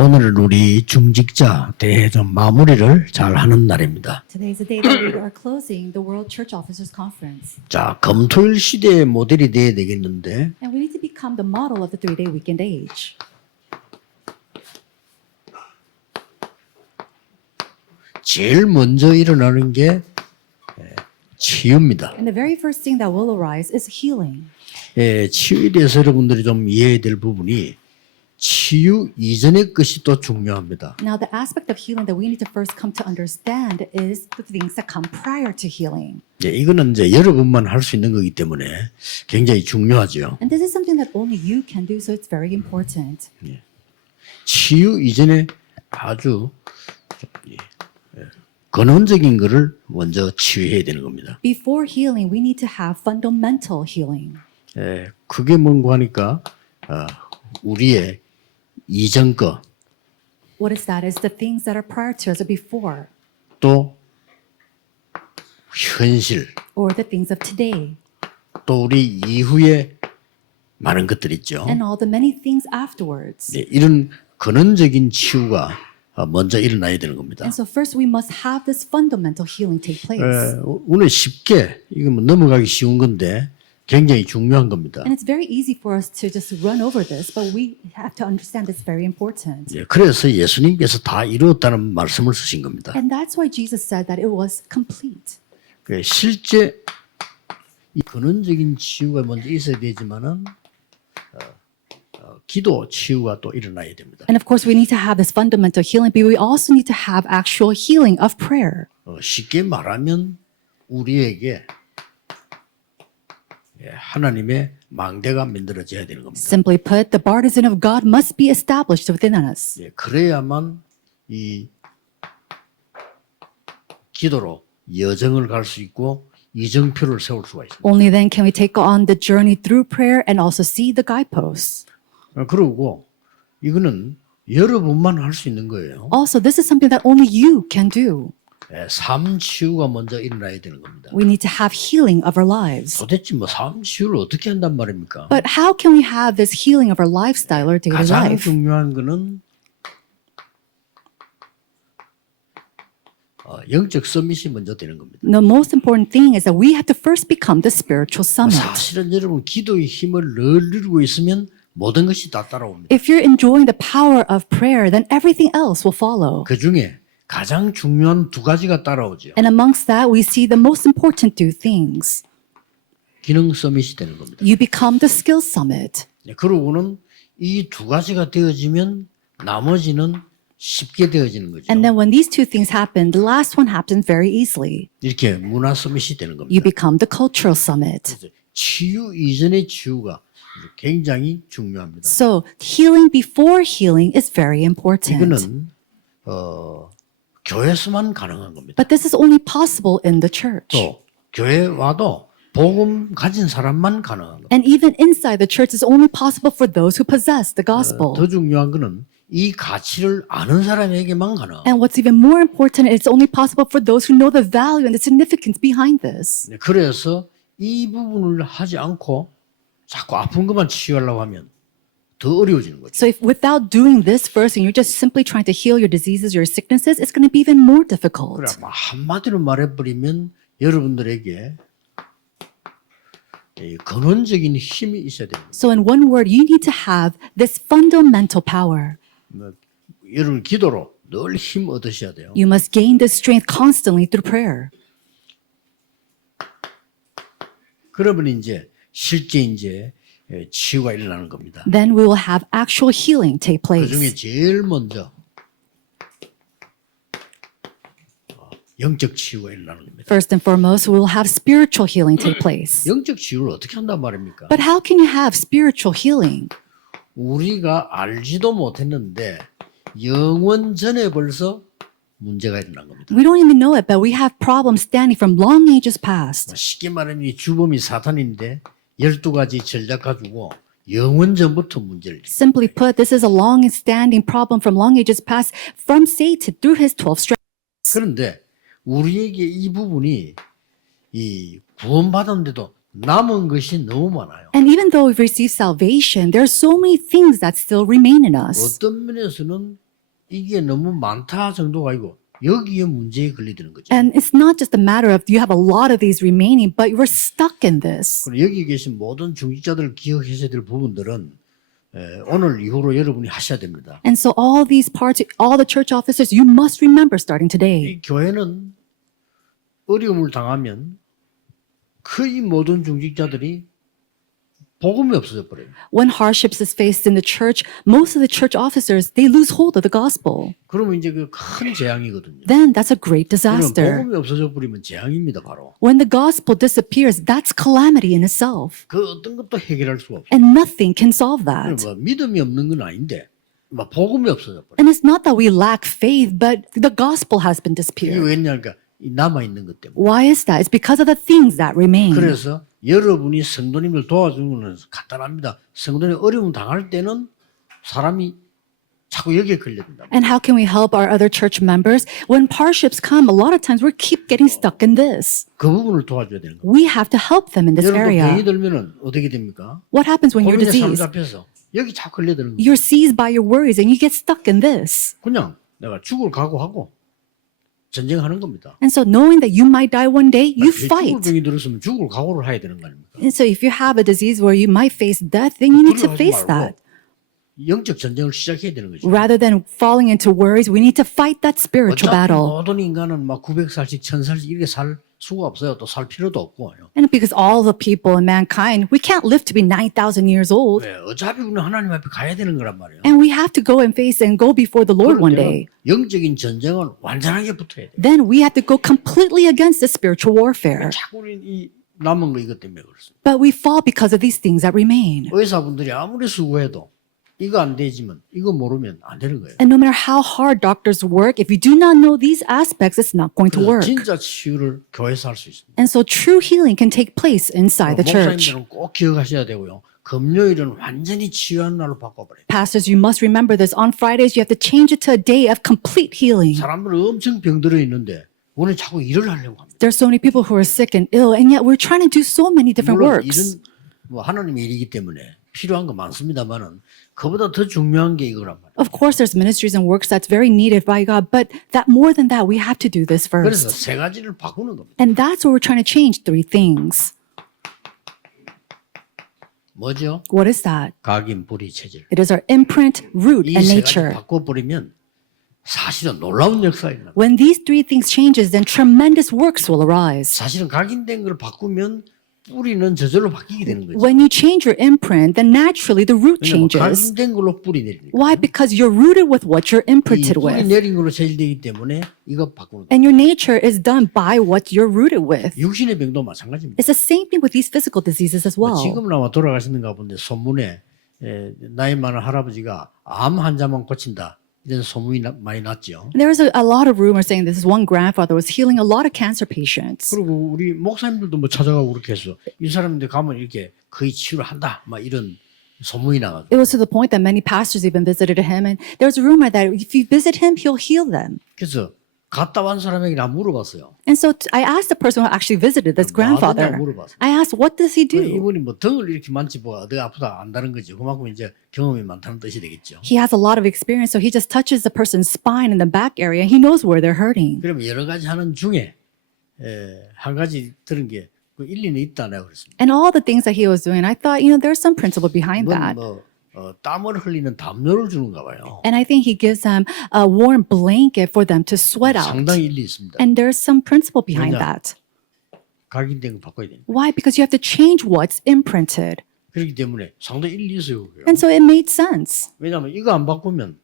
오늘은 우리 중직자 대회 좀 마무리를 잘 하는 날입니다. Today is the day that we are closing the World Church Officers Conference. 자, 검토일 시대의 모델이 돼야 되겠는데 And we need to become the model of the three-day weekend age. 제일 먼저 일어나는 게 치유입니다. And the very first thing that will arise is healing. 치유에 대해서 여러분들이 좀 이해해야 될 부분이 치유 이전의 것이 또 중요합니다. Now, the aspect of healing that we need to first come to understand is the things that come prior to healing. 이거는 이제 여러분만 할 수 있는 거기 때문에 굉장히 중요하죠. And this is something that only you can do, so it's very important. 치유 이전에 아주 근원적인 것을 먼저 치유해야 되는 겁니다. Before healing, we need to have fundamental healing. 그게 뭔가 하니까 우리의 이전 거, What is that? Is the things that are prior to us or before, 또 현실, or the things of today, 또 우리 이후에 많은 것들 있죠. and all the many things afterwards. 이런 근원적인 치유가 먼저 일어나야 되는 겁니다. And so first we must have this fundamental healing take place. 오늘 쉽게 이거 뭐 넘어가기 쉬운 건데 굉장히 중요한 겁니다. And it's very easy for us to just run over this, but we have to understand it's very important. 그래서 예수님께서 다 이루었다는 말씀을 쓰신 겁니다. And that's why Jesus said that it was complete. 실제 이 근원적인 치유가 먼저 있어야 되지만은 기도 치유가 또 일어나야 됩니다. And of course we need to have this fundamental healing, but we also need to have actual healing of prayer. 쉽게 말하면 우리에게 하나님의 망대가 만들어져야 되는 겁니다. Simply put, the partisan of God must be established within us. 그래야만 이 기도로 여정을 갈 수 있고 이정표를 세울 수가 있습니다. Only then can we take on the journey through prayer and also see the guideposts. 그리고 이거는 여러분만 할 수 있는 거예요. Also, this is something that only you can do. 삶 치유가 먼저 일어나야 되는 겁니다. We need to have healing of our lives. 도대체 뭐 삶 치유를 어떻게 한단 말입니까? But how can we have this healing of our lifestyle or daily 가장 life? 중요한 거는 영적 서밋이 먼저 되는 겁니다. The most important thing is that we have to first become the spiritual summit. 사실은 여러분 기도의 힘을 늘 누리고 있으면 모든 것이 다 따라옵니다. If you're enjoying the power of prayer, then everything else will follow. 그 중에 가장 중요한 두 가지가 따라오죠. And amongst that, we see the most important two things. 기능 서밋이 되는 겁니다. You become the skill summit. 그러고는 이 두 가지가 되어지면 나머지는 쉽게 되어지는 거죠. And then when these two things happen, the last one happens very easily. 이렇게 문화 서밋이 되는 You 겁니다. become the cultural summit. 치유 이전의 치유가 굉장히 중요합니다. So healing before healing is very important. 이거는 교회에서만 가능한 겁니다. But this is only possible in the church. 또 교회 와도 복음 가진 사람만 가능한 겁니다. And even inside the church is only possible for those who possess the gospel. 더 중요한 거는 이 가치를 아는 사람에게만 가능합니다. And what's even more important, it's only possible for those who know the value and the significance behind this. 그래서 이 부분을 하지 않고 자꾸 아픈 것만 치유하려고 하면 더 어려워지는 거죠. So if without doing this first and you're just simply trying to heal your diseases, your sicknesses, it's going to be even more difficult. 그래, 한마디로 말해버리면 여러분들에게 이 근원적인 힘이 있어야 됩니다. So in one word, you need to have this fundamental power. 여러분 기도로 늘 힘 얻으셔야 돼요. You must gain this strength constantly through prayer. 그러면 이제 실제 이제 치유가 일어나는 겁니다. Then we will have actual healing take 그 중에 place. 제일 먼저 영적 치유가 일어나는 겁니다. First and foremost, we will have spiritual healing take place. 영적 치유를 어떻게 한단 말입니까? But how can you have spiritual healing? 우리가 알지도 못했는데 영원 전에 벌써 문제가 일어난 겁니다. We don't even know it, but we have problems standing from long ages past. 쉽게 말하면 이 주범이 사탄인데 12가지 전략 가지고 영원 전부터 문제를 Simply put, this is a long-standing problem from long ages past from Satan through his 12 strategies. 그런데 우리에게 이 부분이 이 구원받았는데도 남은 것이 너무 많아요. And even though we've received salvation, there are so many things that still remain in us. 어떤 면에서는 이게 너무 많다 정도가 아니고 여기에 문제에 걸리드는 거죠. And it's not just a matter of you have a lot of these remaining, but you're stuck in this. 그리고 여기 계신 모든 중직자들 기억하셔야 될 부분들은 오늘 이후로 여러분이 하셔야 됩니다. And so all these parts, all the church officers, you must remember starting today. 이 교회는 어려움을 당하면 거의 모든 중직자들이 복음이 없어져 버려요. When hardships is faced in the church, most of the church officers, they lose hold of the gospel. 그러면 이제 그 큰 재앙이거든요. Then that's a great 그러면 disaster. 복음이 없어져 버리면 재앙입니다, 바로. When the gospel disappears, that's calamity in itself. 그 어떤 것도 해결할 수가 없어요. And nothing can solve that. 뭐 믿음이 없는 건 아닌데, 막 복음이 없어져 버려요. And it's not that we lack faith, but the gospel has been 이게 disappeared. 왜냐니까 남아 있는 것 때문에. Why is that? It's because of the things that remain. 그래서 여러분이 성도님을 도와주는 것은 간단합니다. 성도님 어려움 당할 때는 사람이 자꾸 여기에 걸려든다. And how can we help our other church members? When hardships come, a lot of times we keep getting stuck in this. 그 부분을 도와줘야 되는 거예요. We have to help them in this 여러분 병이 area. 들면은 어떻게 됩니까? What happens when you're 고민에 diseased? 사로잡혀서 여기 자꾸 걸려드는 거예요. You're seized by your worries and you get stuck in this. 그냥 내가 죽을 각오하고 전쟁하는 겁니다. And so knowing that you might die one day, you 죽을 fight. 병이 들었으면 죽을 각오를 해야 되는 거 아닙니까? And so if you have a disease where you might face death, then you need to 두려워하지 face that. 말고 영적 전쟁을 시작해야 되는 거죠. Rather than falling into worries, we need to fight that spiritual 어차피 battle. 모든 인간은 막 900살씩 1000살씩 이렇게 살 수가 없어요. 또 살 필요도 없고요. And because all the people in mankind, we can't live to be 9,000 years old. 왜? 어차피 우리는 하나님 앞에 가야 되는 거란 말이에요. And we have to go and face and go before the Lord one day. 영적인 전쟁은 완전하게 붙어야 돼요. Then we have to go completely against the spiritual warfare. 자꾸 우리 이 남은 거 이것 때문에 그렇습니다. But we fall because of these things that remain. 의사분들이 아무리 수고해도 이거 안 되지만 이거 모르면 안 되는 거예요. And no matter how hard doctors work, if you do not know these aspects, it's not going to 그래서 work. 진짜 치유를 교회에서 할 수 있습니다. And so true healing can take place inside the church. 목사님들은 꼭 기억하셔야 되고요. 금요일은 완전히 치유하는 날로 바꿔버려요. Pastors, you must remember this. On Fridays, you have to change it to a day of complete healing. 사람들은 엄청 병들어 있는데 우리는 자꾸 일을 하려고 합니다. There's so many people who are sick and ill, and yet we're trying to do so many different 물론 works. 일은 뭐 하나님의 일이기 때문에 필요한 거 많습니다만은 그보다 더 중요한 게 이거란 말이에요. Of course, there's ministries and works that's very needed by God, but that more than that, we have to do this 그래서 first. 세 가지를 바꾸는 겁니다. And that's what we're trying to change, three things. 뭐죠? What is that? 각인, 뿌리, 체질. It is our imprint, root, 이 and 세 가지 nature. 바꿔버리면 사실은 놀라운 역사가 일어납니다. When these three things changes, then tremendous works will arise. 사실은 각인된 걸 바꾸면 뿌리는 저절로 바뀌게 되는 거죠. When you change your imprint, then naturally the root 왜냐면 changes. 각인된 걸로 뿌리 내리니까. Why? Because you're rooted with what you're 이 imprinted 뿌리 with. 내린 걸로 체질되기 때문에 이거 바꾸는 거예요. And your nature is done by what you're rooted with. 육신의 병도 마찬가지입니다. It's the same thing with these physical diseases as well. 지금은 아마 돌아가시는가 본데 소문에 나이 많은 할아버지가 암 환자만 고친다 이런 소문이 많이 났죠. There was a lot of rumors saying this one grandfather was healing a lot of cancer patients. 그리고 우리 목사님들도 뭐 찾아가고 그렇게 해서 이 사람들 가면 이렇게 거의 치유를 한다 막 이런 소문이 나가지고 It was to the point that many pastors even visited him, and there's a rumor that if you visit him, he'll heal them. 그래서 갔다 온 사람에게 나 물어봤어요. And so I asked the person who actually visited this grandfather. I asked, what does he do? 이분이 뭐 등을 이렇게 만지고 어디 아프다 안다는 거죠. 그만큼 이제 경험이 많다는 뜻이 되겠죠. He has a lot of experience, so he just touches the person's spine in the back area. He knows where they're hurting. 그러면 여러 가지 하는 중에 한 가지 들은 게 그 일리는 있다 내가 그랬습니다. And all the things that he was doing, I thought, there's some principle behind that. 땀을 흘리는 담요를 주는가 봐요. And I think he gives them a warm blanket for them to sweat out. 상당히 일리 있습니다. And there's some principle behind 왜냐? that. 각인된 걸 바꿔야 되니까. Why? Because you have to change what's imprinted. 그렇기 때문에 상당히 일리 있어요. 그게요. And so it made sense. 왜냐하면 이거 안 바꾸면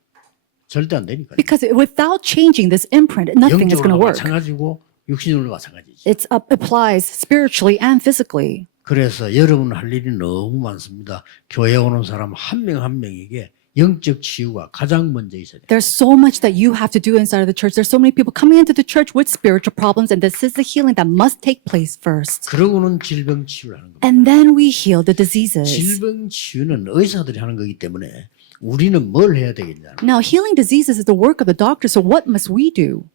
절대 안 되니까요. Because without changing this imprint, nothing is going to 영적으로 work. 마찬가지고 육신으로 마찬가지죠. It applies spiritually and physically. 그래서 여러분 할 일이 너무 많습니다. 교회 오는 사람 한 명 한 명에게 영적 치유가 가장 먼저 있어야 돼요. There's so much that you have to do inside of the church. There's so many people coming into the church with spiritual problems, and this is the healing that must take place first. 그러고는 질병 치유를 하는 겁니다. And then we heal the diseases. 질병 치유는 의사들이 하는 거기 때문에 우리는 뭘 해야 되겠냐. Now, healing diseases is the work of the doctor, so what must we do?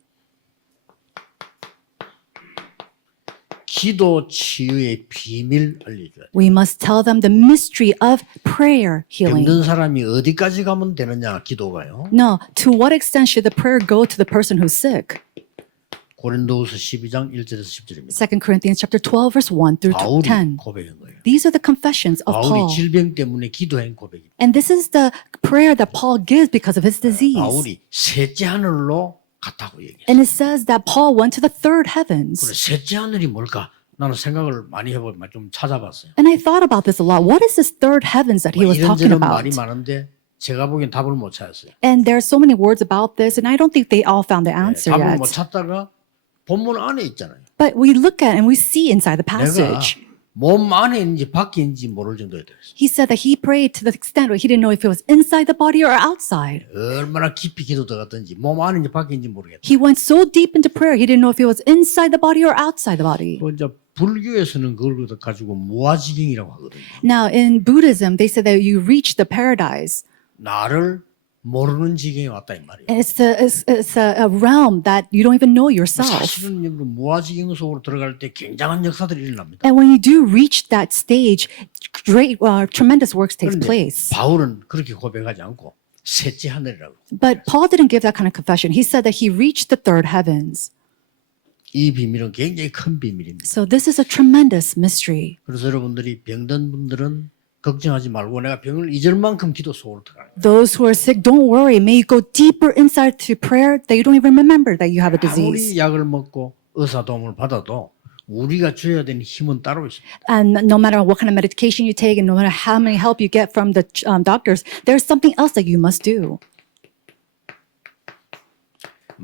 기도 치유의 비밀 알려줘야 돼. We must tell them the mystery of prayer healing. 병든 사람이 어디까지 가면 되느냐 기도가요. No, to what extent should the prayer go to the person who's sick? 고린도후서 12장 1절에서 10절입니다. 2 Corinthians chapter 12 verse 1 through 바울이 10. 고백한 거예요. These are the confessions of 바울이 Paul. 질병 때문에 기도한 고백입니다. And this is the prayer that Paul gives because of his disease. 바울이 셋째 하늘로 갔다고 얘기했어요. And it says that Paul went to the third 그래 heavens. 셋째 하늘이 뭘까? 나는 생각을 많이 해보면 좀 찾아봤어요. And I thought about this a lot. What is this third heavens that he was talking 이런저런 about? 말이 많은데 제가 보기엔 답을 못 찾았어요. And there are so many words about this, and I don't think they all found the answer 답을 yet. 못 찾다가 본문 안에 있잖아요. But we look at and we see inside the 내가 passage. 몸 안에 있는지 밖에 있는지 모를 정도에 들었어요. He said that he prayed to the extent where he didn't know if it was inside the body or outside. 얼마나 깊이 기도 들어갔든지 몸 안에 있는지 밖에 있는지 모르겠다. He went so deep into prayer, he didn't know if it was inside the body or outside the body. 또 이제 불교에서는 그걸 가지고 무아지경이라고 하거든요. Now, in Buddhism, they say that you reach the paradise. 나를 모르는 지경에 왔다 이 말이에요. And it's a realm that you don't even know yourself. 사실은 무아지경 속으로 들어갈 때 굉장한 역사들이 일어납니다. And when you do reach that stage, great, tremendous works takes 그런데 place. 바울은 그렇게 고백하지 않고 셋째 하늘이라고. But Paul didn't give that kind of confession. He said that he reached the third heavens. 이 비밀은 굉장히 큰 비밀입니다. So this is a tremendous mystery. 그래서 여러분들이 병든 분들은 걱정하지 말고 내가 병을 잊을 만큼 기도 속으로 들어가는 거예요. Those who are sick, don't worry. May you go deeper inside to prayer that you don't even remember that you have a disease. 아무리 약을 먹고 의사 도움을 받아도 우리가 줘야 되는 힘은 따로 있습니다. And no matter what kind of medication you take and no matter how many help you get from the doctors, there's something else that you must do.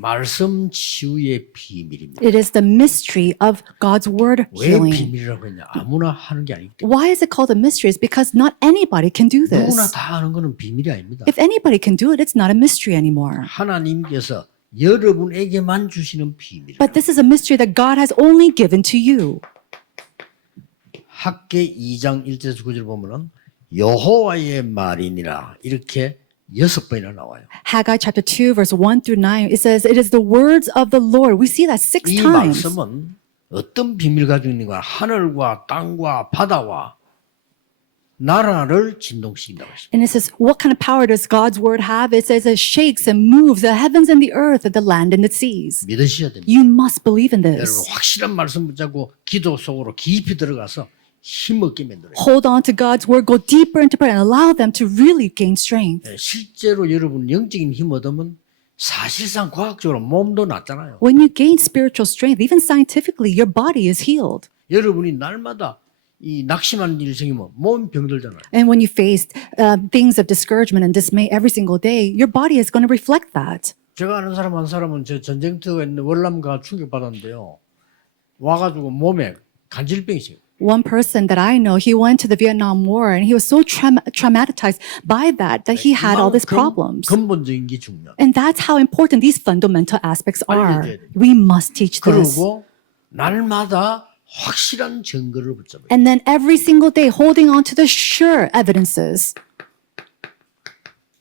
말씀 치유의 비밀입니다. It is the mystery of God's word 왜 healing. 비밀이라고 했냐? 아무나 하는 게 아니기 때문에. Why is it called a mystery? It's because not anybody can do 누구나 this. 다 하는 거는 비밀이 아닙니다. If anybody can do it, it's not a mystery anymore. 하나님께서 여러분에게만 주시는 비밀. But this is a mystery that God has only given to you. 학계 2장 1절에서 9절 보면은 여호와의 말이니라 이렇게 6번이나 나와요. Haggai chapter 2 verse 1 through 9, it says, it is the words of the Lord. We see that 6 이 times. 말씀은 어떤 비밀 가지고 있는가? 하늘과 땅과 바다와 나라를 진동시킨다고 했습니다. And it says, what kind of power does God's word have? It says it shakes and moves the heavens and the earth and the land and the seas. 믿으셔야 됩니다. You must believe in 여러분 this. 확실한 말씀 붙잡고 기도 속으로 깊이 들어가서 힘없게 만들어요. Hold on to God's word, go deeper into prayer and allow them to really gain strength. 실제로 여러분 영적인 힘 얻으면 사실상 과학적으로 몸도 낫잖아요. When you gain spiritual strength, even scientifically, your body is healed. 여러분이 날마다 이 낙심하는 일 생기면 몸 병들잖아요. And when you face things of discouragement and dismay every single day, your body is going to reflect that. 제가 아는 사람 한 사람은 저 전쟁터에 있는 월남가 충격받았는데요. 와가지고 몸에 간질병이 있어요. One person that I know, he went to the Vietnam War and he was so traumatized by that he had all these problems. 근본적인 게 중요해요. And that's how important these fundamental aspects are. 알려줘야 돼요. We must teach this. 그리고 날마다 확실한 증거를 붙잡아요. And then every single day holding on to the sure evidences.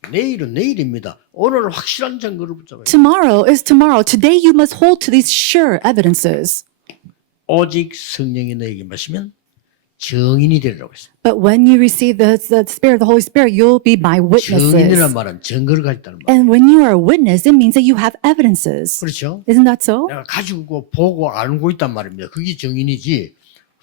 내일은 내일입니다. 오늘 확실한 증거를 붙잡아요. Tomorrow is tomorrow. Today you must hold to these sure evidences. 오직 성령이 너에게 마시면 증인이 되리라고 했어요. But when you receive the Spirit of the Holy Spirit, you'll be my 증인이란 witnesses. 말은 증거를 가졌다는 말. And when you are a witness, it means that you have evidences. 그렇죠? Isn't that so? 내가 가지고 보고 알고 있단 말입니다. 그게 증인이지.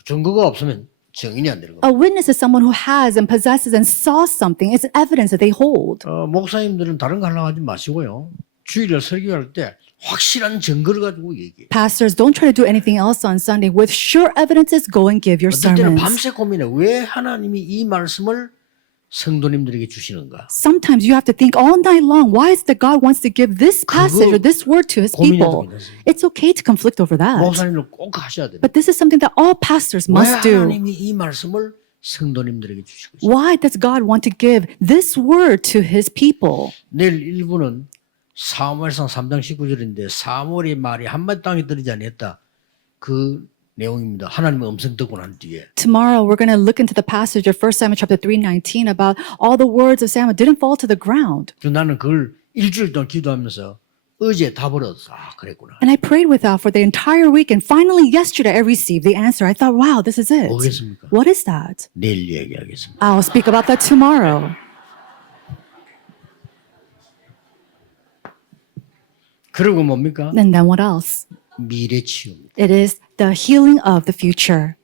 증거가 없으면 증인이 안 되는 겁니다. A witness is someone who has and possesses and saw something. It's evidence that they hold. 목사님들은 다른 거 하려고 하지 마시고요. 주일을 설교할 때 확실한 증거를 가지고 얘기해요. Pastors, don't try to do anything else on Sunday. With sure evidences, go and give your 어떤 때는 sermons. 밤새 고민해. 왜 하나님이 이 말씀을 성도님들에게 주시는가? Sometimes you have to think all night long, why is it that God wants to give this passage or this word to his people? It's okay to conflict over that. 목사님들 꼭 하셔야 돼요. But this is something that all pastors 왜 must do. 하나님이 이 말씀을 성도님들에게 주시고 있어요? Why does God want to give this word to his people? 내일 1부는 사무엘상 3장 19절인데 사무엘의 말이 한마디 땅에 떨어지지 아니했다. 그 내용입니다. 하나님의 음성 듣고 난 뒤에. Tomorrow we're going to look into the passage of 1 Samuel chapter 3:19 about all the words of Samuel didn't fall to the ground. 나는 그걸 일주일 동안 기도하면서 어제 답을 얻었어. 아, 그랬구나. And I prayed with that for the entire week. And finally, yesterday, I received the answer. I thought, wow, this is it. 뭐겠습니까? What is that? 내일 얘기하겠습니다. I'll speak about that tomorrow. 그리고 뭡니까? And then what else? 미래 치유입니다. It is the healing of the future.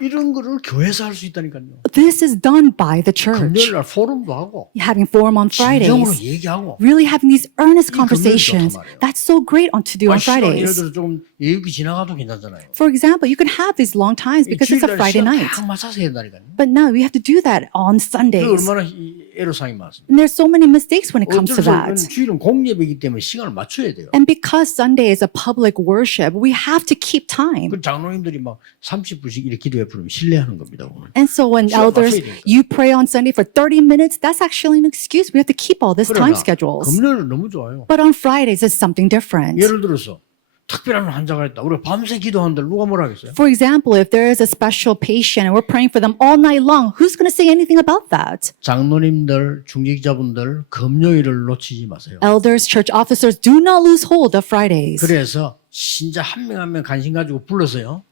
이런 거를 교회에서 할 수 있다니까요. This is done by the church. 금요일 날 포럼도 하고 Having forum on 진정으로 Fridays. 얘기하고 Really having these earnest 이 금요일 conversations. 좋단 말이에요. That's so great to do on 시간 예를 Fridays. 들어 조금 예육이 지나가도 괜찮잖아요. For example, you can have these long times because it's a Friday night. 딱 맞춰서 해야 된다니까요. But now we have to do that on 그 Sundays. 얼마나 애로사항이 많습니다. And there's so many mistakes when it comes 어쩔 to 수 없는 that. 주일은 공예배이기 때문에 시간을 맞춰야 돼요. And because Sunday is a public worship, we have to keep time. 그 장로님들이 막 30분씩 이렇게 기도해 부르면 신뢰하는 겁니다. 오늘. And so when 시간 elders, 맞춰야 되니까. you pray on Sunday for 30 minutes, that's actually an excuse. We have to keep all this time 그러나 schedules. 금요일은 너무 좋아요. But on Fridays, it's something different. 예를 들어서 특별한 환자가 있다. 우리가 밤새 기도하는데 누가 뭐라 하겠어요? For example, if there is a special patient and we're praying for them all night long, who's going to say anything about that? 장로님들, 중직자분들 금요일을 놓치지 마세요. Elders, church officers, do not lose hold of Fridays. 그래서 신자 한 명 한 명 관심 가지고 불러서요.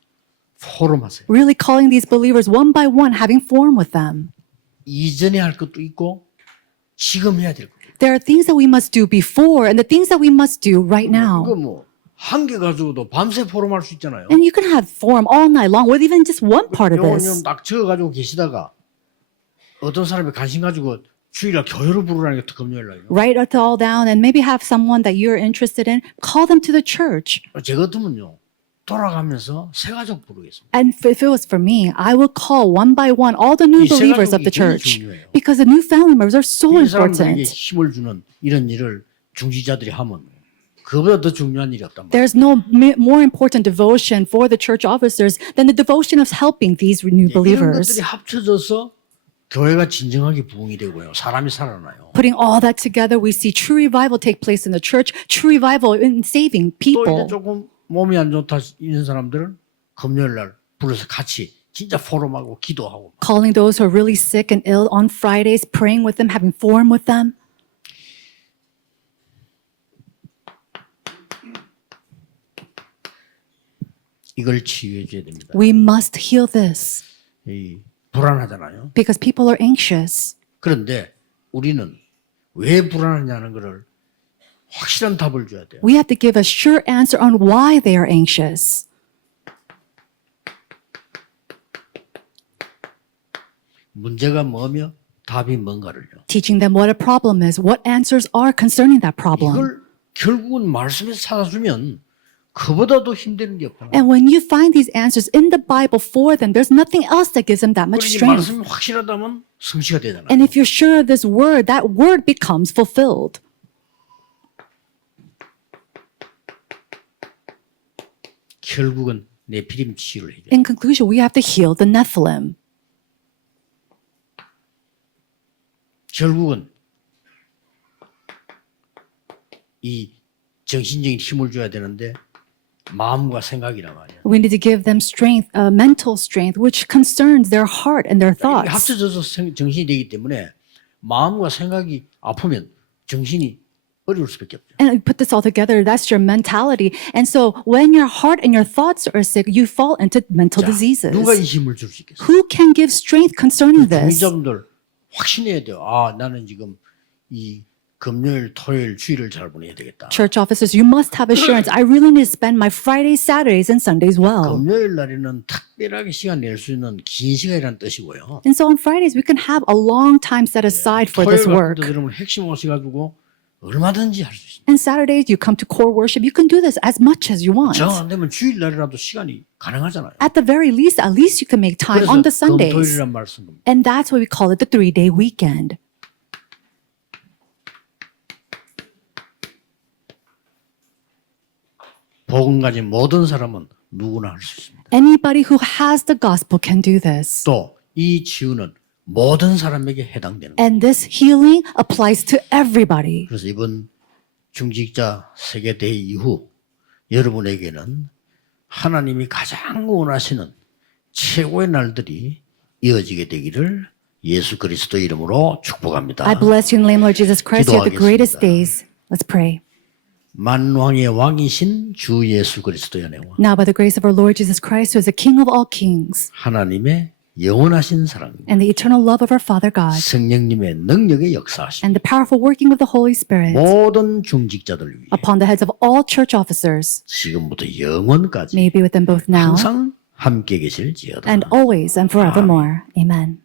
포럼하세요. Really calling these believers one by one, having forum with them. 이전에 할 것도 있고 지금 해야 될 것도 있고. There are things that we must do before and the things that we must do right now. 그거 뭐 한 개 가지고도 밤새 포럼할 수 있잖아요. And you can have forum all night long with even just one part of 요건 this. 딱 적어가지고 계시다가 어떤 사람이 관심 가지고 주일날 교회를 부르라는 게 금요일 날이요. Write it all down and maybe have someone that you're interested in, call them to the church. 제 같으면요 돌아가면서 새 가족 부르겠습니다. And if it was for me, I would call one by one all the new 이 believers of the 세가족이 굉장히 church 중요해요. because the new family members are so 이 사람들에게 important. 힘을 주는 이런 일을 중지자들이 하면 그보다 더 중요한 일이 없단 말이에요. There's no more important devotion for the church officers than the devotion of helping these new 이런 believers. 것들이 합쳐져서 교회가 진정하게 부흥이 되고요. 사람이 살아나요. Putting all that together, we see true revival take place in the church, true revival in saving 또 이제 people. 조금 몸이 안 좋다 이런 사람들은 금요일 날 불러서 같이 진짜 포럼하고 기도하고 Calling those who are really sick and ill on Fridays, praying with them, having forum with them. 이걸 치유해 줘야 됩니다. We must heal this 이 불안하잖아요. because people are anxious. 그런데 우리는 왜 불안하냐는 것을 확실한 답을 줘야 돼요. We have to give a sure answer on why they are anxious. 문제가 뭐며 답이 뭔가를요. Teaching them what a problem is, what answers are concerning that problem. 이걸 결국은 말씀에서 찾아주면 그보다도 힘든 게 없다. And when you find these answers in the Bible for them, there's nothing else that gives them that much 그리고 이 strength. 말씀이 확실하다면 성취가 되잖아요. And if you're sure of this word, that word becomes fulfilled. 결국은 네피림 치유를 해줘요. In conclusion, we have to heal the Nephilim. 결국은 이 정신적인 힘을 줘야 되는데 마음과 생각이란 말이에요. We need to give them strength, mental strength, which concerns their heart and their 이게 thoughts. 합쳐져서 정신이 되기 때문에 마음과 생각이 아프면 정신이 어려울 수밖에 없죠. And you put this all together, that's your mentality. And so when your heart and your thoughts are sick, you fall into mental 자, diseases. 누가 이 힘을 줄 수 있겠어요? Who can give strength concerning this? 중직자분들 확신해야 돼요. 아, 나는 지금 이 금요일, 토요일, 주일을 잘 보내야 되겠다. Church officers, you must have assurance. I really need to spend my Fridays, Saturdays, and Sundays well. 금요일 날에는 특별하게 시간 낼 수 있는 긴 시간이라는 뜻이고요. And so on Fridays, we can have a long time set aside for 토요일 this 같은 work. 데 들으면 핵심 오셔가지고 얼마든지 할 수 있습니다. And Saturdays, you come to core worship. You can do this as much as you want. 정 안 되면 주일 날이라도 시간이 가능하잖아요. At the least you can make time 그래서 on the Sundays. 금토일이란 말씀입니다. And that's why we call it the 3-day weekend. 복음 가진 모든 사람은 누구나 할 수 있습니다. Anybody who has the gospel can do this. 또 이 치유는 모든 사람에게 해당되는 거예요. And this healing applies to everybody. 그래서 이번 중직자 세계대회 이후 여러분에게는 하나님이 가장 원하시는 최고의 날들이 이어지게 되기를 예수 그리스도 이름으로 축복합니다. I bless you in the name of Lord Jesus Christ. You have the greatest days. Let's pray. 만왕의 왕이신 주 예수 그리스도의 은혜와 Now by the grace of our Lord Jesus Christ, who is the King of all kings, 하나님의 영원하신 사랑, and the eternal love of our Father God, 성령님의 능력의 역사하심, and the powerful working of the Holy Spirit 모든 중직자들 위해 upon the heads of all church officers 지금부터 영원까지 may be with them both now 항상 함께 계실지어다. and always and forevermore. Amen.